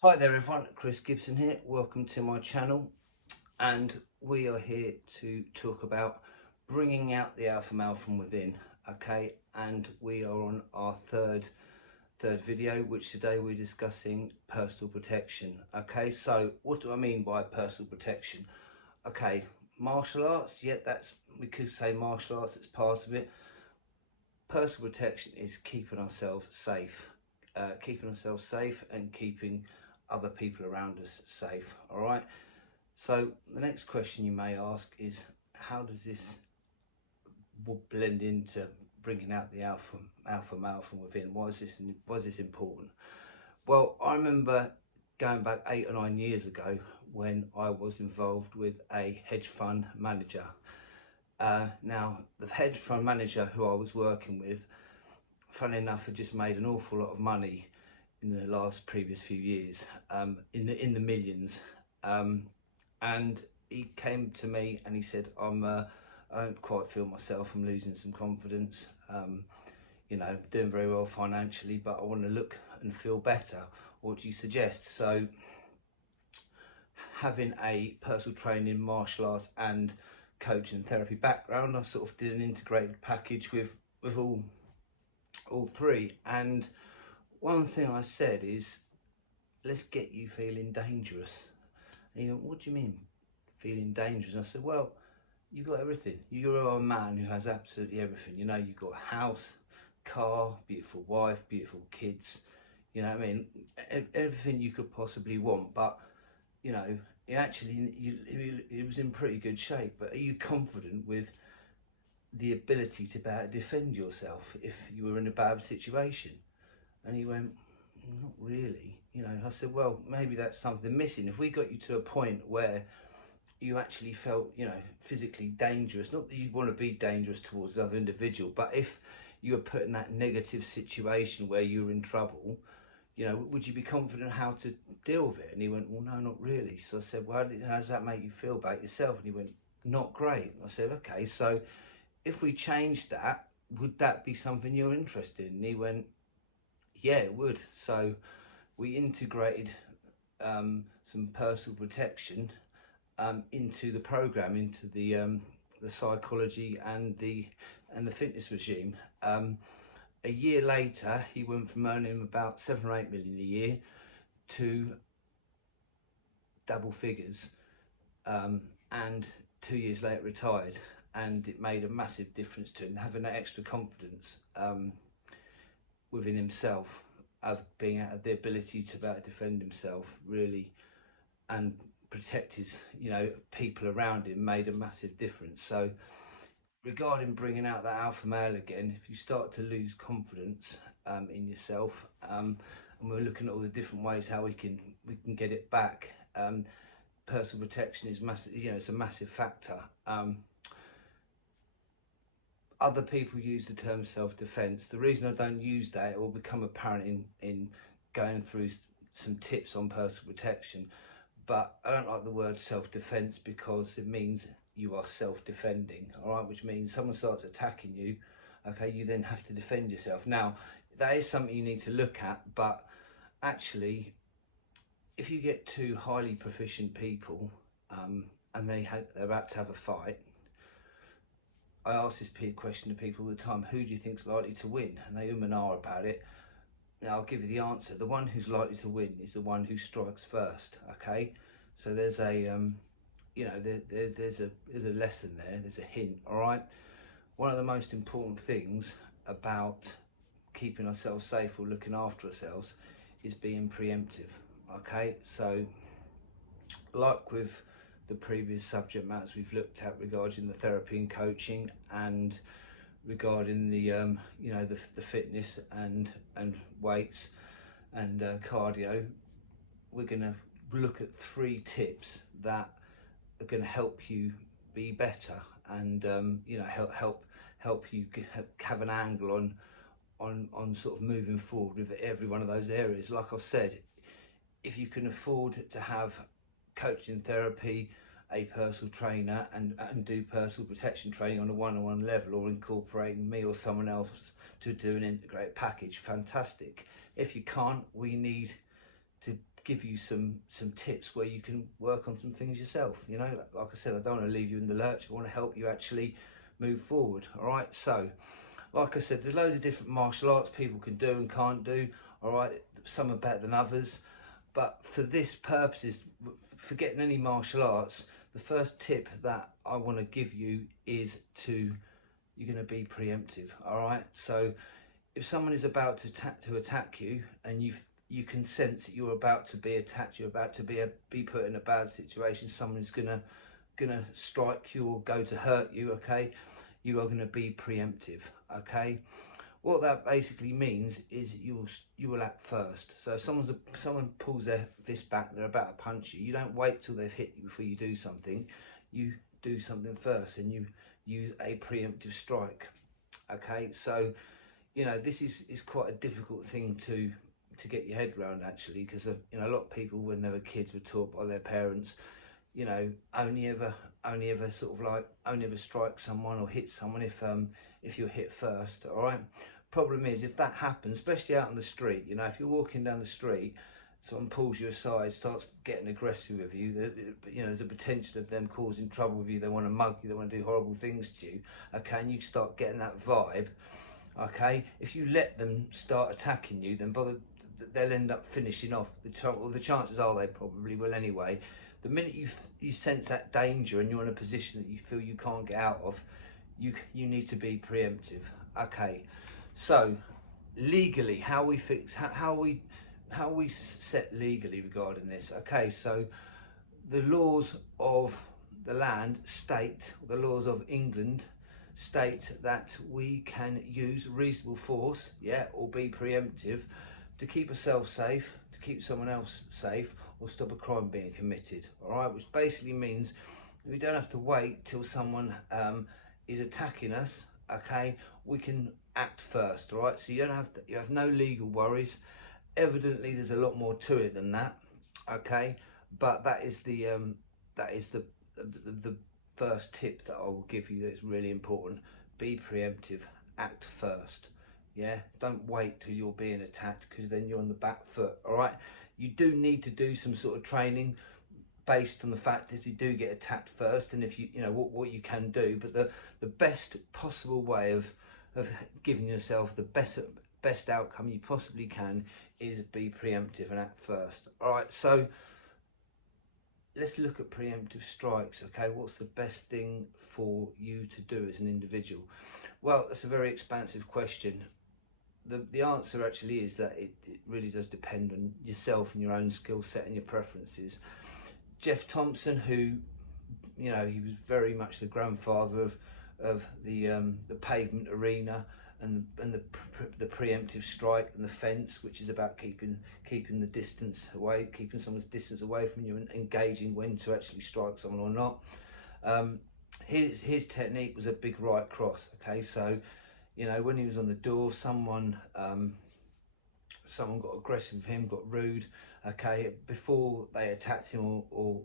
Hi there everyone, Chris Gibson here. Welcome to my channel, and we are here to talk about bringing out the alpha male from within. Okay, and we are on our third video, which today we're discussing personal protection. Okay, so what do I mean by personal protection? Okay, martial arts, yeah, that's, we could say martial arts, it's part of it. Personal protection is keeping ourselves safe, and keeping other people around us safe. All right. So the next question you may ask is, how does this blend into bringing out the alpha male from within? Why is this important? Well, I remember going back 8 or 9 years ago when I was involved with a hedge fund manager. Now, the hedge fund manager who I was working with, funnily enough, had just made an awful lot of money in the previous few years, in the millions, and he came to me and he said, I don't quite feel myself. I'm losing some confidence. Doing very well financially, but I want to look and feel better. What do you suggest?" So, having a personal training, martial arts, and coaching therapy background, I sort of did an integrated package with all three. And one thing I said is, let's get you feeling dangerous. And he went, "What do you mean, feeling dangerous?" And I said, "Well, you got everything. You're a man who has absolutely everything. You've got a house, car, beautiful wife, beautiful kids. You know what I mean? Everything you could possibly want. But you know, he was in pretty good shape. But are you confident with the ability to be able to defend yourself if you were in a bad situation?" And he went, "Not really." I said, "Well, maybe that's something missing. If we got you to a point where you actually felt, physically dangerous, not that you want to be dangerous towards another individual, but if you were put in that negative situation where you were in trouble, would you be confident how to deal with it?" And he went, "Well, no, not really." So I said, "Well, how does that make you feel about yourself?" And he went, "Not great." I said, "Okay, so if we change that, would that be something you're interested in?" And he went, "Yeah, it would." So we integrated some personal protection into the program, into the psychology and the fitness regime. A year later, he went from earning about 7 or 8 million a year to double figures, and 2 years later retired. And it made a massive difference to him, having that extra confidence within himself, of being out of the ability to be able to defend himself, really, and protect his people around him, made a massive difference. So regarding bringing out that alpha male again, if you start to lose confidence in yourself, and we're looking at all the different ways how we can get it back. Personal protection is massive. It's a massive factor. Other people use the term self-defense. The reason I don't use that, it will become apparent in going through some tips on personal protection, but I don't like the word self-defense because it means you are self-defending, all right, which means someone starts attacking you, okay, you then have to defend yourself. Now, that is something you need to look at, but actually, if you get two highly proficient people, and they're about to have a fight, I ask this question to people all the time: who do you think's likely to win? And they and ah about it. Now I'll give you the answer. The one who's likely to win is the one who strikes first. Okay, so there's there's a lesson there. There's a hint. All right. One of the most important things about keeping ourselves safe or looking after ourselves is being preemptive. Okay, so like with the previous subject matters we've looked at regarding the therapy and coaching, and regarding the fitness and weights and cardio, we're going to look at 3 tips that are going to help you be better, and help you have an angle on sort of moving forward with every one of those areas. Like I said, if you can afford to have coaching therapy, a personal trainer, and do personal protection training on a one-on-one level, or incorporating me or someone else to do an integrated package, fantastic. If you can't, we need to give you some tips where you can work on some things yourself. You know, like I said, I don't want to leave you in the lurch. I want to help you actually move forward. All right, so like I said, there's loads of different martial arts people can do and can't do. All right, some are better than others, but for this purposes, for getting any martial arts, the first tip that I want to give you is you're going to be preemptive. All right, so if someone is about to attack you, and you can sense that you're about to be attacked, you're about to be put in a bad situation, someone's gonna strike you or go to hurt you, okay, you are going to be preemptive. Okay, what that basically means is you will act first. So if someone pulls their fist back, they're about to punch you, you don't wait till they've hit you before you do something. You do something first, and you use a preemptive strike. Okay, so you know, this is quite a difficult thing to get your head around, actually, because you know, a lot of people when they were kids were taught by their parents, you know, only ever sort of like only ever strike someone or hit someone if you're hit first. All right, problem is, if that happens, especially out on the street, you know, if you're walking down the street, someone pulls you aside, starts getting aggressive with you, you know, there's a potential of them causing trouble with you. They want to mug you, they want to do horrible things to you. Okay, and you start getting that vibe. Okay, if you let them start attacking you, then they'll end up finishing off the chances are they probably will anyway. The minute you sense that danger and you're in a position that you feel you can't get out of, you need to be preemptive. Okay, so legally, how we set legally regarding this. Okay, so the laws of the land state, the laws of England state that we can use reasonable force, yeah, or be preemptive to keep ourselves safe, to keep someone else safe, or stop a crime being committed. All right, which basically means we don't have to wait till someone is attacking us. Okay, we can act first. All right, so you have no legal worries. Evidently, there's a lot more to it than that. Okay, but that is the first tip that I will give you that's really important. Be preemptive, act first. Yeah, don't wait till you're being attacked, because then you're on the back foot. All right, you do need to do some sort of training based on the fact that if you do get attacked first, and if you know what you can do, but the best possible way of giving yourself the best outcome you possibly can is be preemptive and act first. All right, so let's look at preemptive strikes. Okay, what's the best thing for you to do as an individual? Well, that's a very expansive question. The answer actually is that it really does depend on yourself and your own skill set and your preferences. Jeff Thompson, who, you know, he was very much the grandfather of the pavement arena and the preemptive strike and the fence, which is about keeping the distance away, keeping someone's distance away from you and engaging when to actually strike someone or not. His technique was a big right cross. Okay, so you know, when he was on the door, someone got aggressive with him, got rude. Okay, before they attacked him or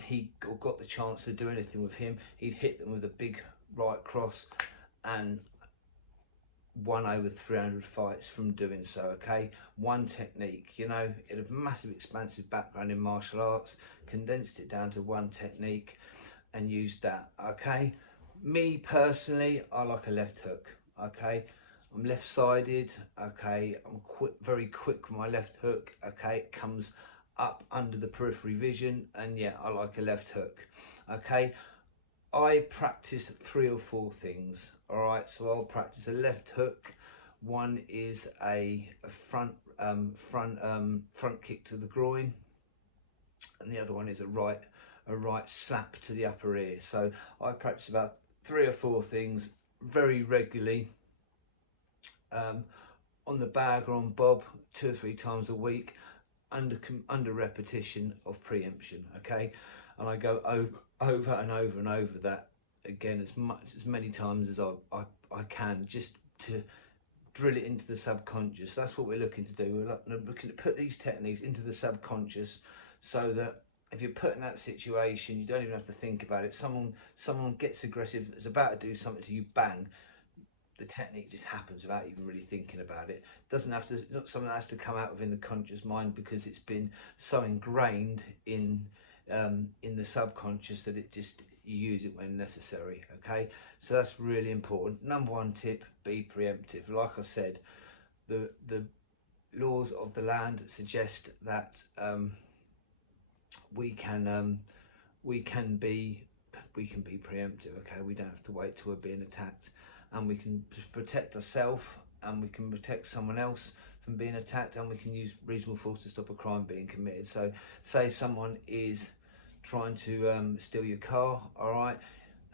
he got the chance to do anything with him, he'd hit them with a big right cross and won over 300 fights from doing so. Okay, one technique. You know, it had a massive expansive background in martial arts, condensed it down to one technique and used that. Okay, me personally, I like a left hook. Okay, I'm left-sided. Okay, I'm very quick with my left hook. Okay, it comes up under the periphery vision, and yeah, I like a left hook. Okay, I practice 3 or 4 things. All right, so I'll practice a left hook. One is a front kick to the groin, and the other one is a right slap to the upper ear. So I practice about 3 or 4 things very regularly, on the bag or on bob 2 or 3 times a week, under repetition of preemption. Okay, and I go over and over and over that again as many times as I can, just to drill it into the subconscious. That's what we're looking to do. We're looking to put these techniques into the subconscious, so that if you're put in that situation, you don't even have to think about it. Someone gets aggressive, is about to do something to you, bang, the technique just happens without even really thinking about it. Doesn't have to, not something that has to come out within the conscious mind, because it's been so ingrained in the subconscious that it just, you use it when necessary. Okay, so that's really important. Number one tip: be preemptive. Like I said, the laws of the land suggest that we can be preemptive. Okay, we don't have to wait till we're being attacked, and we can protect ourselves, and we can protect someone else from being attacked, and we can use reasonable force to stop a crime being committed. So say someone is trying to steal your car, all right,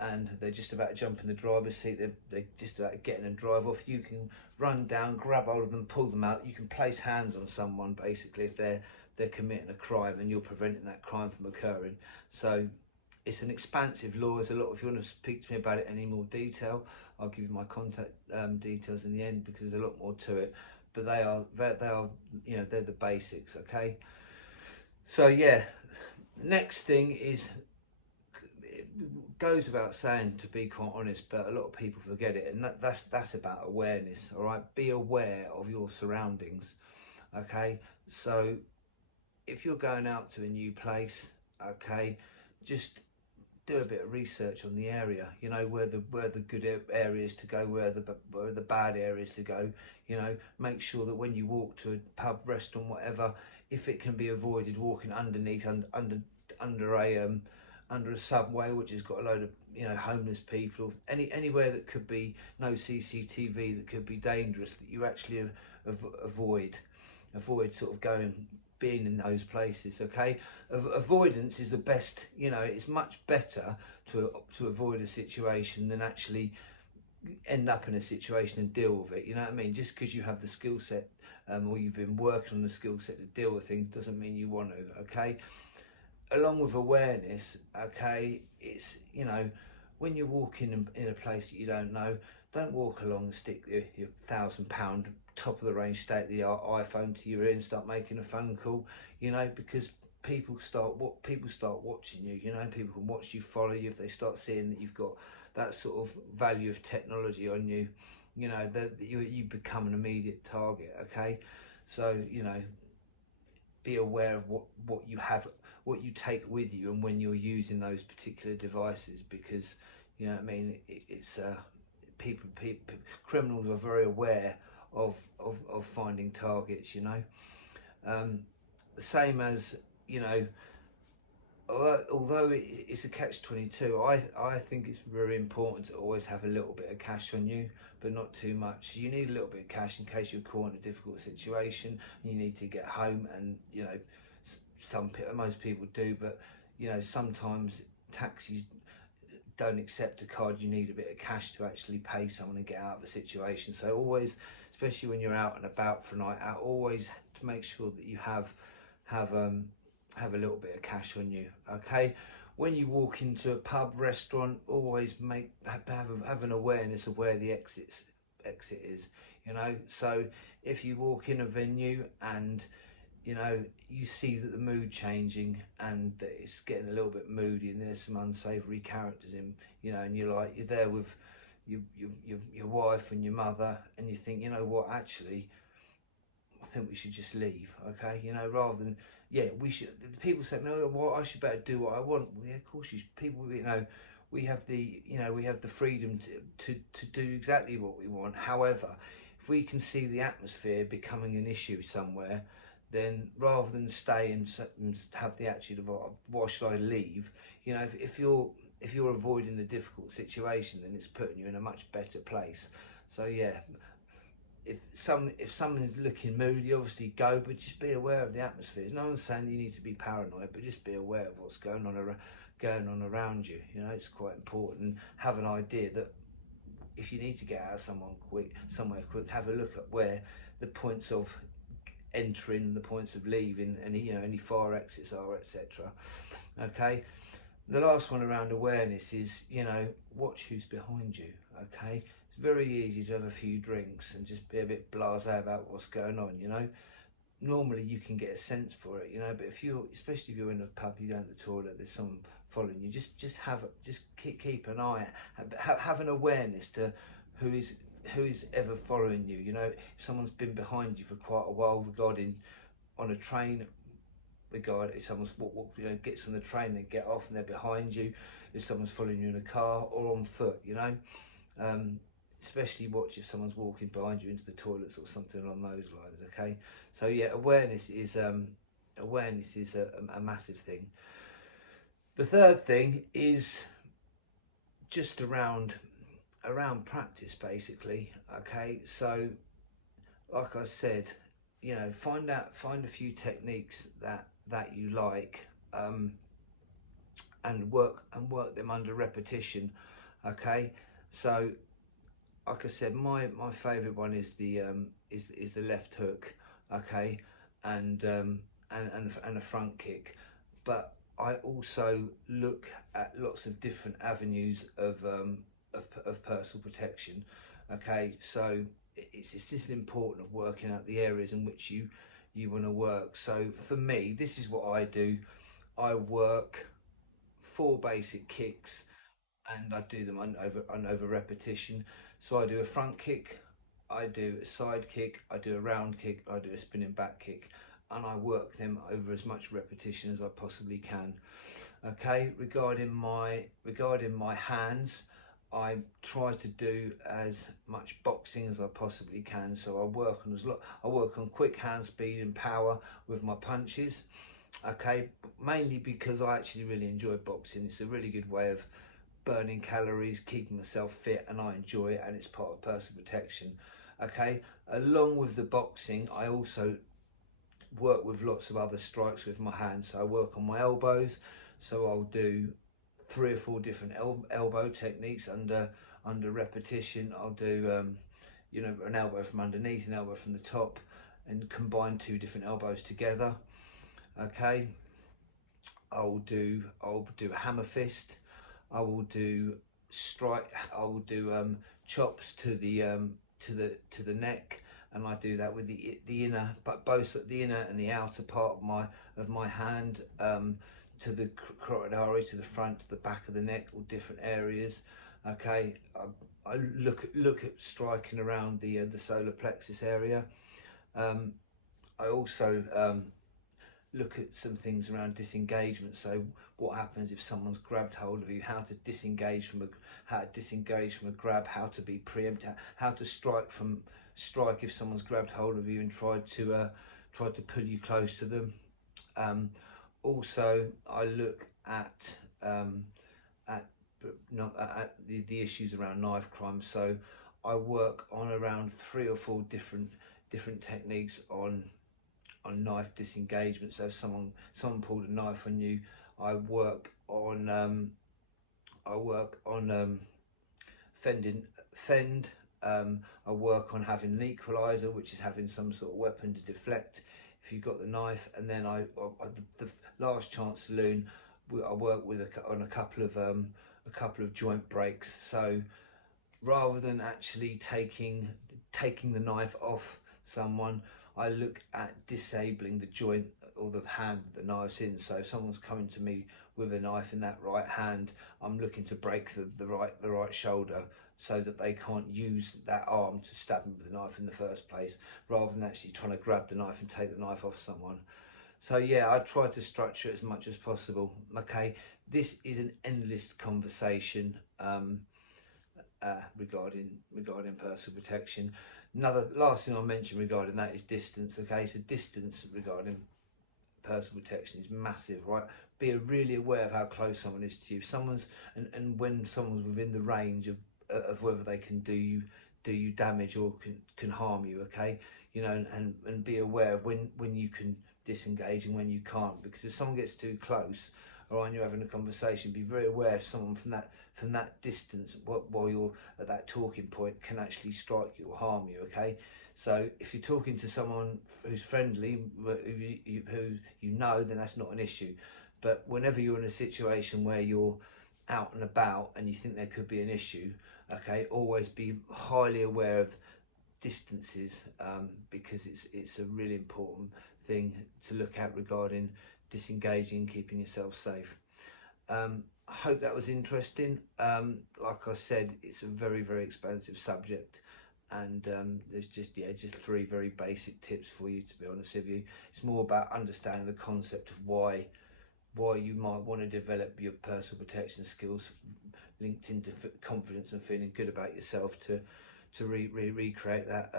and they're just about to jump in the driver's seat, they're just about to get in and drive off. You can run down, grab hold of them, pull them out. You can place hands on someone basically if they're committing a crime, and you're preventing that crime from occurring. So it's an expansive law. There's a lot. If you want to speak to me about it in any more detail, I'll give you my contact details in the end, because there's a lot more to it. But they are, you know, they're the basics. Okay. So yeah, next thing is, it goes without saying, to be quite honest, but a lot of people forget it, and that's about awareness. All right, be aware of your surroundings. Okay, so if you're going out to a new place, okay, just do a bit of research on the area. You know, where the good areas to go, where the bad areas to go. You know, make sure that when you walk to a pub, restaurant, whatever, if it can be avoided, walking underneath under a subway which has got a load of, you know, homeless people, anywhere that could be no CCTV, that could be dangerous, that you actually avoid sort of being in those places. Okay, avoidance is the best. You know, it's much better to avoid a situation than actually end up in a situation and deal with it. You know what I mean? Just because you have the skill set, or you've been working on the skill set to deal with things, doesn't mean you want to. Okay, along with awareness, okay, it's, you know, when you're walking in a place that you don't know, don't walk along and stick your £1,000 top of the range state of the art iPhone to your ear and start making a phone call. You know, because people start watching you. You know, people can watch you, follow you, if they start seeing that you've got that sort of value of technology on you. You know, that you become an immediate target. Okay, so, you know, be aware of what you have, what you take with you, and when you're using those particular devices, because, you know what I mean, it's people, criminals are very aware of finding targets. You know, the same as, you know, although it's a catch-22, I think it's very important to always have a little bit of cash on you, but not too much. You need a little bit of cash in case you're caught in a difficult situation and you need to get home, and, you know, most people do, but, you know, sometimes taxis don't accept a card. You need a bit of cash to actually pay someone and get out of a situation. So always, especially when you're out and about for a night out, always to make sure that you have a little bit of cash on you. Okay, when you walk into a pub, restaurant, always have an awareness of where the exit is. You know, so if you walk in a venue and, you know, you see that the mood changing and that it's getting a little bit moody and there's some unsavory characters in, you know, and you're there with your wife and your mother, and you think, you know what, actually, I think we should just leave. Okay, you know, rather than, yeah, we should. People say, no, well, I should better do what I want. Well, yeah, of course, people, you know, we have the freedom to do exactly what we want. However, if we can see the atmosphere becoming an issue somewhere, then rather than stay and have the attitude of, oh, why should I leave? You know, if you're avoiding the difficult situation, then it's putting you in a much better place. So yeah, if someone's looking moody, obviously go, but just be aware of the atmosphere. No one's saying you need to be paranoid, but just be aware of what's going on around you. You know, it's quite important. Have an idea that if you need to get out of somewhere quick, have a look at where the points of entering, the points of leaving, and, you know, any fire exits are, etc. Okay. The last one around awareness is, you know, watch who's behind you. Okay, it's very easy to have a few drinks and just be a bit blasé about what's going on. You know, normally you can get a sense for it. You know, but especially if you're in a pub, you go to the toilet, there's someone following you. Just keep an eye, have an awareness to who is who's ever following you. You know, if someone's been behind you for quite a while, regarding on a train, regard if someone's you know, gets on the train and get off and they're behind you, if someone's following you in a car or on foot, you know. Um, Especially watch if someone's walking behind you into the toilets or something along those lines. Okay, so yeah, awareness is a massive thing. The third thing is just around practice, basically. Okay, so like I said, you know, find a few techniques that you like, and work them under repetition. Okay, so like I said, my favourite one is the left hook. Okay, and and a front kick, but I also look at lots of different avenues of personal protection. Okay, so it's just important of working out the areas in which you want to work. So for me, this is what I do. I work 4 basic kicks, and I do them over repetition. So I do a front kick, I do a side kick, I do a round kick, I do a spinning back kick, and I work them over as much repetition as I possibly can. Okay, regarding my hands, I try to do as much boxing as I possibly can. So I work on quick hand speed and power with my punches. Okay, mainly because I actually really enjoy boxing. It's a really good way of burning calories, keeping myself fit, and I enjoy it, and it's part of personal protection. Okay, along with the boxing, I also work with lots of other strikes with my hands. So I work on my elbows, so I'll do 3 or 4 different elbow techniques under repetition. I'll do you know, an elbow from underneath, an elbow from the top, and combine 2 different elbows together. Okay, I'll do a hammer fist. I will do chops to the neck, and I do that with the inner, but both the inner and the outer part of my hand, to the carotid artery, to the front, to the back of the neck, all different areas. Okay, I look at striking around the solar plexus area. I also look at some things around disengagement. So what happens if someone's grabbed hold of you, how to disengage from a grab, how to be preempt, how to strike if someone's grabbed hold of you and tried to pull you close to them. Also, I look at the issues around knife crime. So I work on around 3 or 4 different techniques on knife disengagement. So if someone pulled a knife on you, I work on fend. I work on having an equalizer, which is having some sort of weapon to deflect if you've got the knife. And then the last chance saloon, I work with on a couple of joint breaks. So rather than actually taking the knife off someone, I look at disabling the joint or the hand that the knife's in. So if someone's coming to me with a knife in that right hand, I'm looking to break the right shoulder so that they can't use that arm to stab them with the knife in the first place, rather than actually trying to grab the knife and take the knife off someone. So yeah, I try to structure it as much as possible. Okay, this is an endless conversation regarding personal protection. Another last thing I'll mention regarding that is distance. Okay, so distance regarding personal protection is massive, right? Be really aware of how close someone is to you. And when someone's within the range of whether they can do you damage or can harm you. Okay, you know, and be aware of when you can disengage and when you can't, because if someone gets too close, or when you're having a conversation, be very aware of someone from that distance while you're at that talking point can actually strike you or harm you. Okay, so if you're talking to someone who's friendly, who you know, then that's not an issue. But whenever you're in a situation where you're out and about and you think there could be an issue, okay, always be highly aware of distances, because it's a really important thing to look at regarding disengaging, keeping yourself safe. I hope that was interesting. Like I said, it's a very, very expensive subject, and there's just three very basic tips for you, to be honest with you. It's more about understanding the concept of why you might want to develop your personal protection skills linked into confidence and feeling good about yourself to recreate that,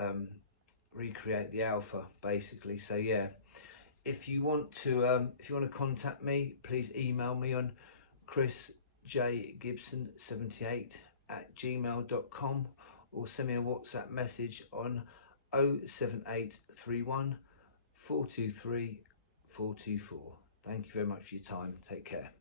recreate the alpha, basically. So yeah, if you want to contact me, please email me on chrisjgibson78@gmail.com, or send me a WhatsApp message on 07831 423 424. Thank you very much for your time. Take care.